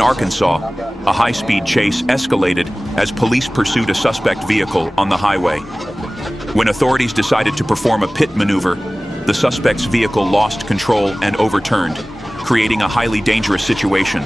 In Arkansas, a high-speed chase escalated as police pursued a suspect vehicle on the highway. When authorities decided to perform a pit maneuver, the suspect's vehicle lost control and overturned, creating a highly dangerous situation.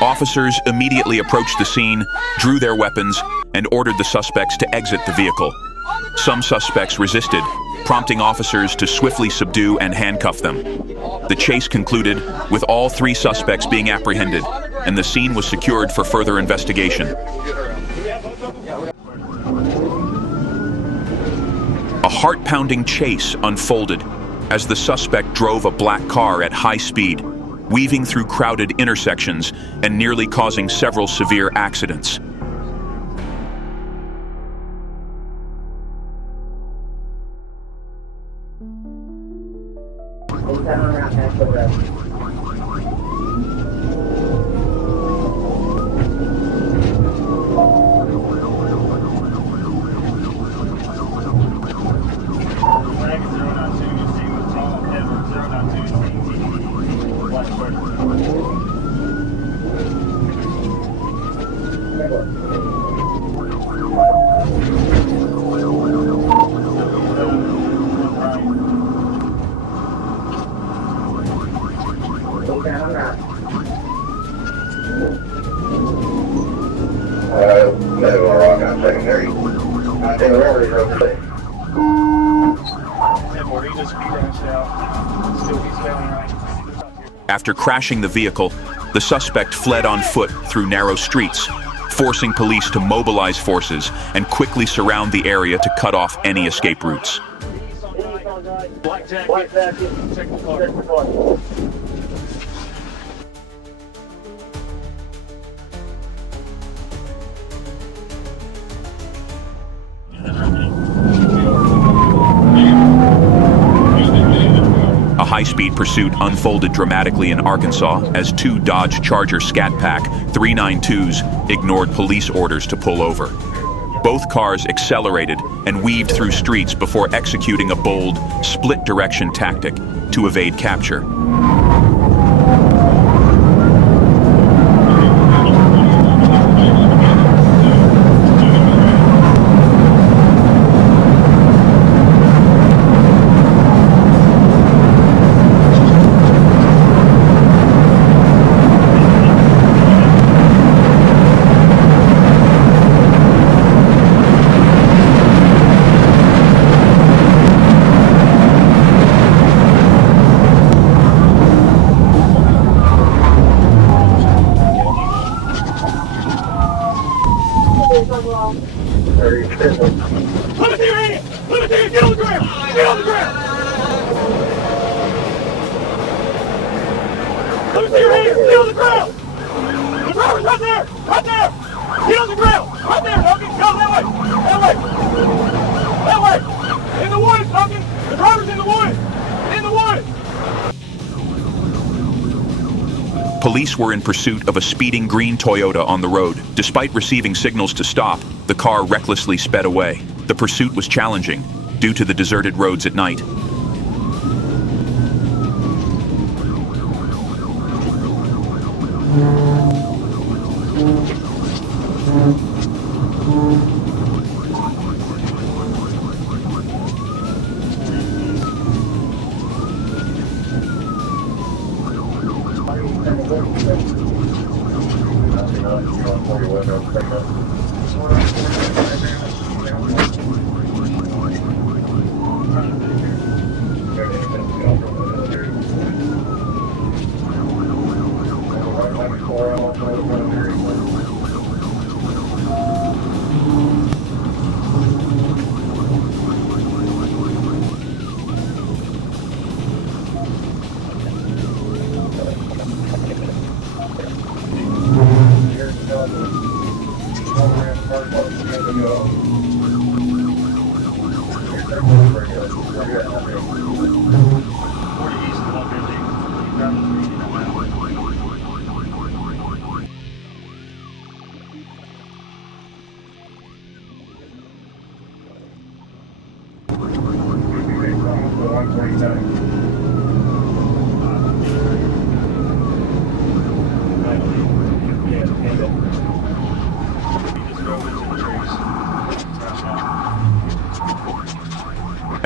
Officers immediately approached the scene, drew their weapons, and ordered the suspects to exit the vehicle. Some suspects resisted, prompting officers to swiftly subdue and handcuff them. The chase concluded with all 3 suspects being apprehended, and the scene was secured for further investigation. A heart-pounding chase unfolded as the suspect drove a black car at high speed, weaving through crowded intersections and nearly causing several severe accidents. After crashing the vehicle, the suspect fled on foot through narrow streets, forcing police to mobilize forces and quickly surround the area to cut off any escape routes. A high-speed pursuit unfolded dramatically in Arkansas as 2 Dodge Charger Scat Pack 392s ignored police orders to pull over. Both cars accelerated and weaved through streets before executing a bold, split-direction tactic to evade capture. Police were in pursuit of a speeding green Toyota on the road. Despite receiving signals to stop, the car recklessly sped away. The pursuit was challenging due to the deserted roads at night.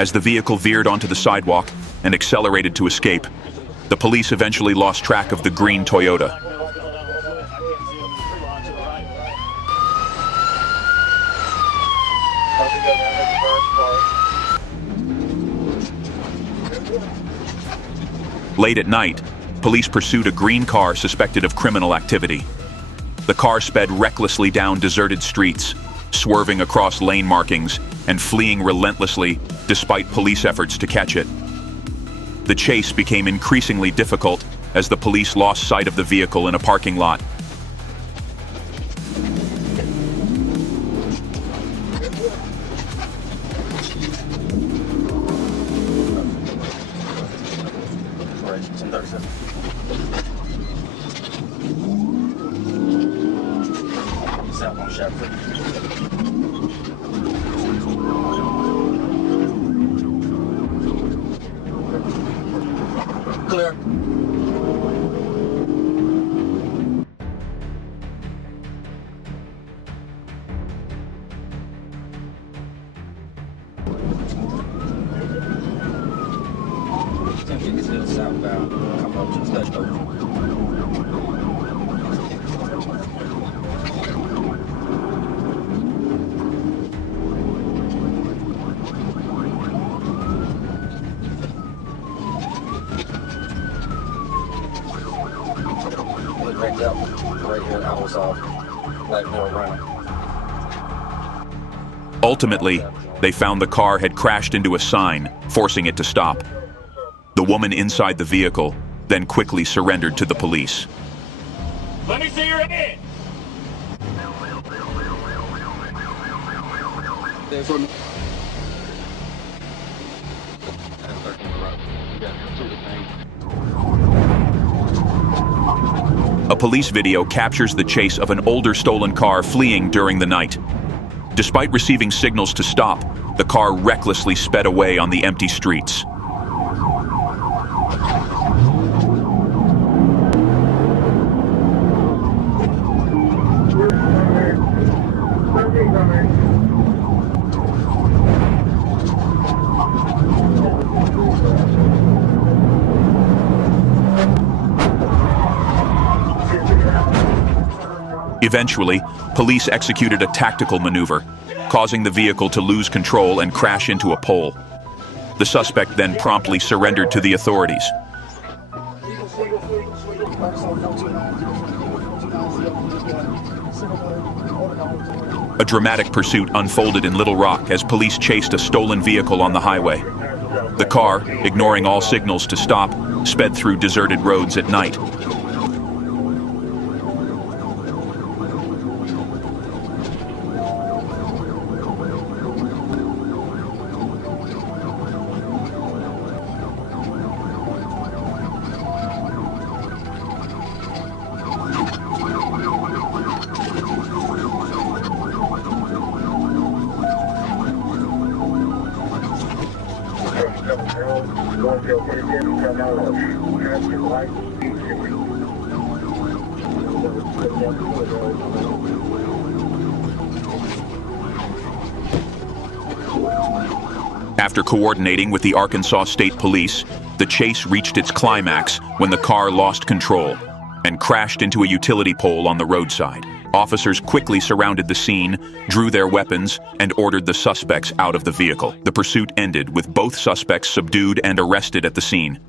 As the vehicle veered onto the sidewalk and accelerated to escape, the police eventually lost track of the green Toyota. Late at night, police pursued a green car suspected of criminal activity. The car sped recklessly down deserted streets, swerving across lane markings and fleeing relentlessly despite police efforts to catch it. The chase became increasingly difficult as the police lost sight of the vehicle in a parking lot. Clear. Southbound, come up to the touchdown. Right here, I was off. Like more around. Ultimately, they found the car had crashed into a sign, forcing it to stop. The woman inside the vehicle then quickly surrendered to the police. Let me see your hand! A police video captures the chase of an older stolen car fleeing during the night. Despite receiving signals to stop, the car recklessly sped away on the empty streets. Eventually, police executed a tactical maneuver, causing the vehicle to lose control and crash into a pole. The suspect then promptly surrendered to the authorities. A dramatic pursuit unfolded in Little Rock as police chased a stolen vehicle on the highway. The car, ignoring all signals to stop, sped through deserted roads at night. After coordinating with the Arkansas State Police, the chase reached its climax when the car lost control and crashed into a utility pole on the roadside. Officers quickly surrounded the scene, drew their weapons, and ordered the suspects out of the vehicle. The pursuit ended with both suspects subdued and arrested at the scene.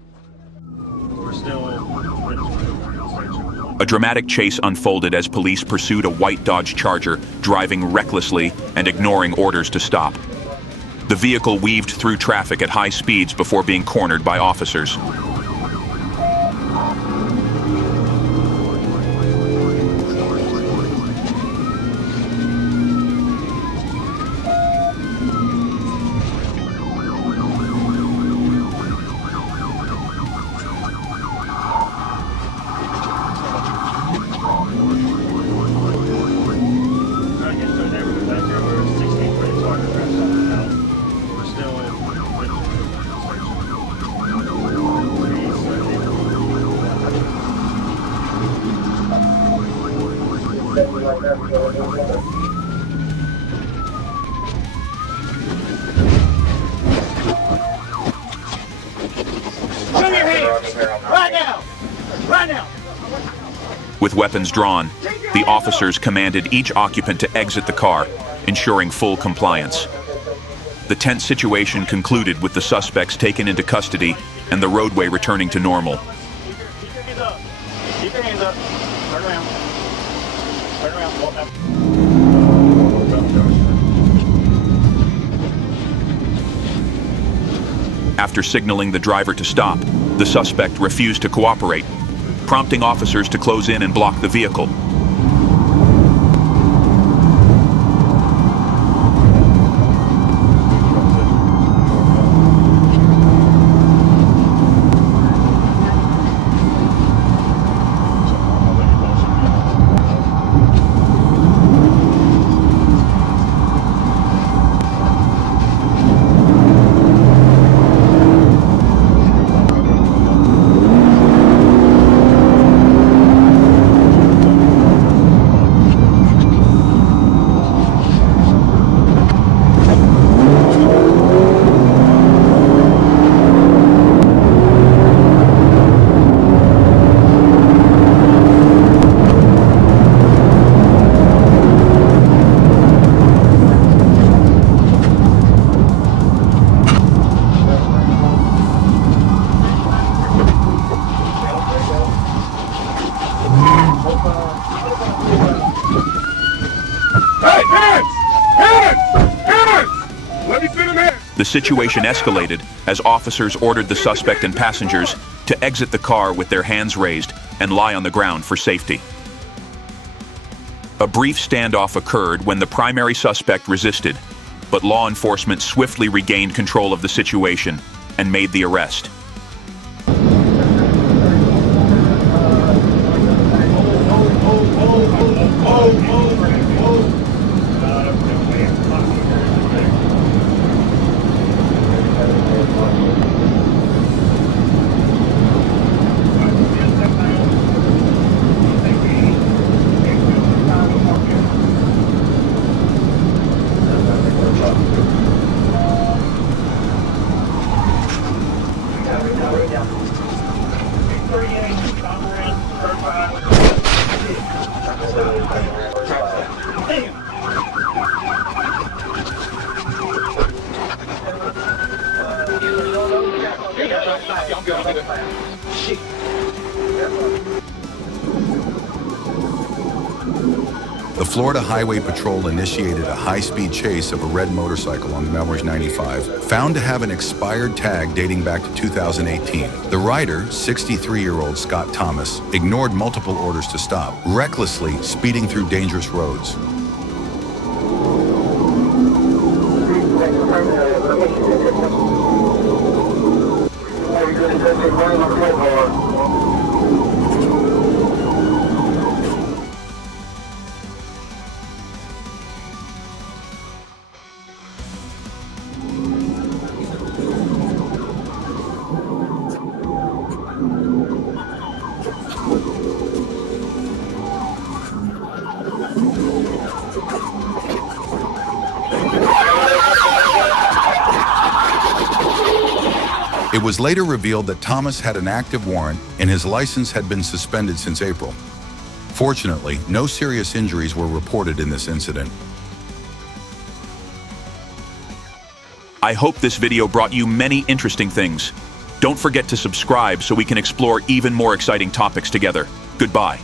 A dramatic chase unfolded as police pursued a white Dodge Charger, driving recklessly and ignoring orders to stop. The vehicle weaved through traffic at high speeds before being cornered by officers. Show your hands! Right now! Right now! With weapons drawn, the officers commanded each occupant to exit the car, ensuring full compliance. The tense situation concluded with the suspects taken into custody and the roadway returning to normal. Keep your hands up. Keep your hands up. Turn around. Turn around. Walk back. After signaling the driver to stop, the suspect refused to cooperate, prompting officers to close in and block the vehicle. The situation escalated as officers ordered the suspect and passengers to exit the car with their hands raised and lie on the ground for safety. A brief standoff occurred when the primary suspect resisted, but law enforcement swiftly regained control of the situation and made the arrest. The Florida Highway Patrol initiated a high-speed chase of a red motorcycle on Melrose 95, found to have an expired tag dating back to 2018. The rider, 63-year-old Scott Thomas, ignored multiple orders to stop, recklessly speeding through dangerous roads. It was later revealed that Thomas had an active warrant and his license had been suspended since April. Fortunately, no serious injuries were reported in this incident. I hope this video brought you many interesting things. Don't forget to subscribe so we can explore even more exciting topics together. Goodbye.